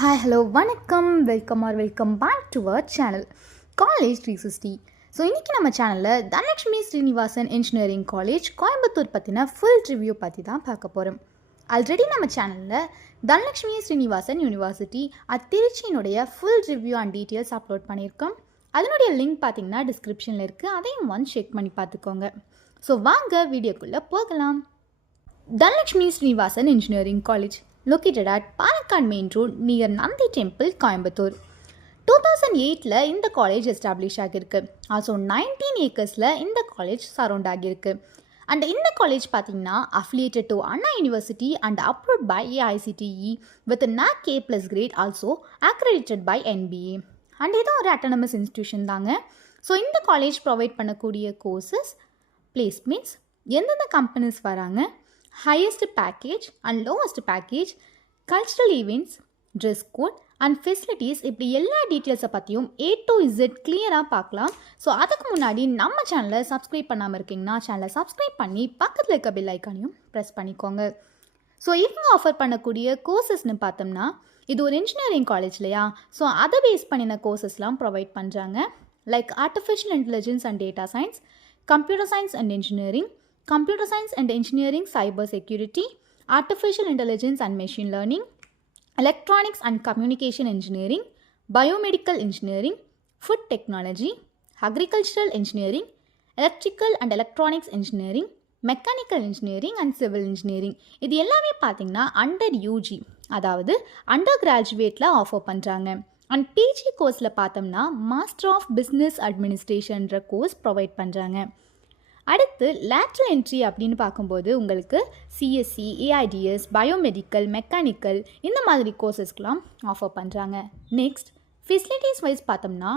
Hi hello வணக்கம் welcome back to our channel college 360. So இன்றைக்கி நம்ம சேனலில் தனலக்ஷ்மி ஸ்ரீனிவாசன் இன்ஜினியரிங் காலேஜ் கோயம்புத்தூர் பற்றின ஃபுல் ரிவ்யூ பற்றி தான் பார்க்க போகிறோம். ஆல்ரெடி நம்ம சேனலில் தனலக்ஷ்மி ஸ்ரீனிவாசன் யூனிவர்சிட்டி திருச்சியினுடைய full review and details upload பண்ணியிருக்கோம். அதனுடைய லிங்க் பார்த்தீங்கன்னா டிஸ்கிரிப்ஷனில் இருக்குது, அதையும் ஒன்ஸ் செக் பண்ணி பார்த்துக்கோங்க. ஸோ வாங்க வீடியோக்குள்ளே போகலாம். Dhanalakshmi Srinivasan engineering college located at Palakkad Main Road near Nandi Temple, Coimbatore. 2008ல இந்த காலேஜ் எஸ்டாப்ளிஷ் ஆகியிருக்கு. ஆல்சோ 19 ஏக்கர்ஸில் இந்த காலேஜ் சரௌண்ட் ஆகியிருக்கு. அண்ட் இந்த காலேஜ் பார்த்தீங்கன்னா affiliated to Anna university and approved by AICTE with NAC A+ grade, also accredited by NBA. And இது ஒரு அட்டானமஸ் இன்ஸ்டிடியூஷன் தாங்க. ஸோ இந்த காலேஜ் ப்ரொவைட் பண்ணக்கூடிய கோர்சஸ், பிளேஸ்மெண்ட்ஸ், எந்தெந்த கம்பெனிஸ் வராங்க, highest package and lowest package, cultural events, dress code and facilities, இப்படி எல்லா டீட்டெயில்ஸை பற்றியும் A to Z கிளியராக பார்க்கலாம். ஸோ அதுக்கு முன்னாடி நம்ம சேனலை சப்ஸ்கிரைப் பண்ணாமல் இருக்கீங்கன்னா சேனலை சப்ஸ்கிரைப் பண்ணி பக்கத்தில் இருக்க பெல் ஐக்கானையும் ப்ரெஸ் பண்ணிக்கோங்க. ஸோ இவங்க ஆஃபர் பண்ணக்கூடிய கோர்சஸ்னு பார்த்தோம்னா, இது ஒரு இன்ஜினியரிங் காலேஜ் இல்லையா, ஸோ அதை பேஸ் பண்ணின கோர்சஸ்லாம் ப்ரொவைட் பண்ணுறாங்க. Like artificial intelligence and data science, computer science and engineering, Computer Science and Engineering, Cyber Security, Artificial Intelligence and Machine Learning, Electronics and Communication Engineering, Biomedical Engineering, Food Technology, Agricultural Engineering, Electrical and Electronics Engineering, Mechanical Engineering and Civil Engineering. இது எல்லாமே பார்த்தீங்கன்னா under UG, அதாவது under கிராஜுவேட்டில் offer பண்ணுறாங்க. And PG கோர்ஸில் பார்த்தோம்னா master of business அட்மினிஸ்ட்ரேஷன்ற course provide பண்ணுறாங்க. அடுத்து லேட்ரல் என்ட்ரி அப்படின்னு பார்க்கும்போது உங்களுக்கு சிஎஸ்சி, ஏஐடிஎஸ், பயோமெடிக்கல், மெக்கானிக்கல் இந்த மாதிரி கோர்சஸ்க்கெலாம் ஆஃபர் பண்ணுறாங்க. நெக்ஸ்ட் ஃபெசிலிட்டிஸ் வைஸ் பார்த்தோம்னா,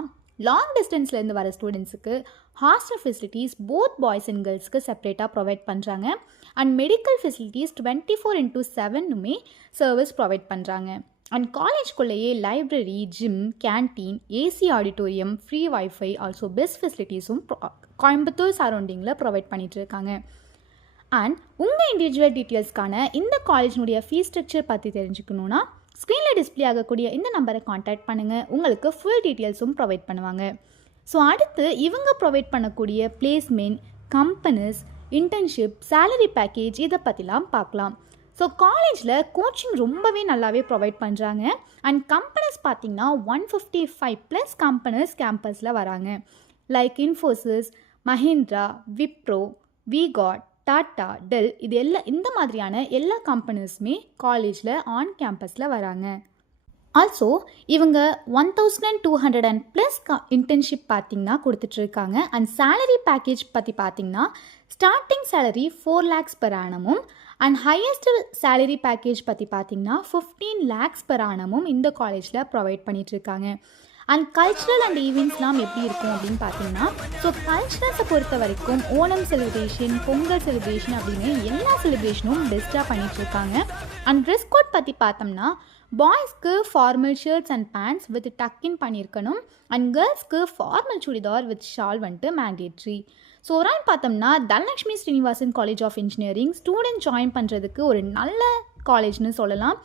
லாங் டிஸ்டன்ஸ்லேருந்து வர ஸ்டூடெண்ட்ஸுக்கு hostel facilities both boys and கேர்ள்ஸ்க்கு செப்பரேட்டாக ப்ரொவைட் பண்ணுறாங்க. And medical facilities 24/7 service provide பண்ணுறாங்க. அண்ட் காலேஜ்குள்ளேயே library, gym, canteen, AC auditorium, free wifi, also best ஃபெசிலிட்டிஸும் கோயம்புத்தூர் சரௌண்டிங்கில் ப்ரொவைட் பண்ணிகிட்ருக்காங்க. அண்ட் உங்கள் இண்டிவிஜுவல் டீட்டெயில்ஸ்க்கான இந்த காலேஜினுடைய ஃபீஸ் ஸ்ட்ரக்சர் பற்றி தெரிஞ்சுக்கணுன்னா ஸ்க்ரீனில் டிஸ்பிளே ஆகக்கூடிய இந்த நம்பரை காண்டாக்ட் பண்ணுங்கள், உங்களுக்கு ஃபுல் டீட்டெயில்ஸும் ப்ரொவைட் பண்ணுவாங்க. ஸோ அடுத்து இவங்க ப்ரொவைட் பண்ணக்கூடிய placement, companies, internship, salary package இதை பற்றிலாம் பார்க்கலாம். ஸோ காலேஜில் கோச்சிங் ரொம்பவே நல்லாவே ப்ரொவைட் பண்ணுறாங்க. அண்ட் கம்பெனிஸ் பார்த்திங்கன்னா 155+ கம்பெனிஸ் கேம்பஸில் வராங்க. Like Infosys, Mahindra, Wipro, Vicat, Tata, Dell, இது இந்த மாதிரியான எல்லா கம்பெனிஸுமே காலேஜில் ஆன் கேம்பஸில் வராங்க. ஆல்சோ இவங்க 1200+ இன்டர்ன்ஷிப் பார்த்திங்கன்னா கொடுத்துட்ருக்காங்க. அண்ட் சேலரி பேக்கேஜ் பற்றி பார்த்திங்கன்னா starting salary 4 lakhs per annum and highest salary package பற்றி பார்த்திங்கன்னா 15 lakhs per annum இந்த காலேஜில் ப்ரொவைட் பண்ணிகிட்ருக்காங்க. அண்ட் கல்ச்சுரல் அண்ட் ஈவெண்ட்ஸ்லாம் எப்படி இருக்கும் அப்படின்னு பார்த்தீங்கன்னா, ஸோ கல்ச்சுரல்ஸை பொறுத்த வரைக்கும் ஓணம் செலிப்ரேஷன், பொங்கல் செலிப்ரேஷன் அப்படின்னு எல்லா செலிப்ரேஷனும் பெஸ்ட்டாக பண்ணிகிட்ருக்காங்க. அண்ட் ட்ரெஸ் கோட் பற்றி பார்த்தோம்னா பாய்ஸ்க்கு formal shirts and pants with tuck in பண்ணியிருக்கணும். அண்ட் கேர்ள்ஸ்க்கு formal churidar with shawl mandatory. So ஒரு பார்த்தோம்னா Dhanalakshmi Srinivasan college of engineering student join பண்ணுறதுக்கு ஒரு நல்ல காலேஜ்னு சொல்லலாம்.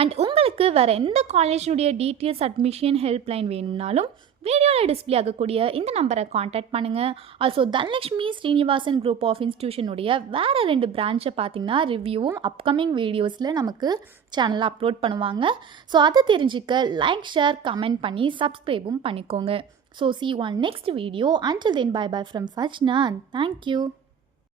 அண்ட் உங்களுக்கு வேறு எந்த காலேஜினுடைய டீட்டெயில்ஸ், அட்மிஷன், ஹெல்ப்லைன் வேணும்னாலும் வீடியோவில் டிஸ்பிளே ஆகக்கூடிய இந்த நம்பரை காண்டாக்ட் பண்ணுங்கள். Also Dhanalakshmi Srinivasan group of இன்ஸ்டிடியூஷனுடைய வேறு 2 பிரான்ச்சை பார்த்திங்கன்னா ரிவ்யூவும் அப்கமிங் வீடியோஸில் நமக்கு சேனலில் அப்லோட் பண்ணுவாங்க. ஸோ அதை தெரிஞ்சுக்க லைக், ஷேர், கமெண்ட் பண்ணி சப்ஸ்கிரைபும் பண்ணிக்கோங்க. So see you on next video. Until then, bye bye from Fajna and thank you.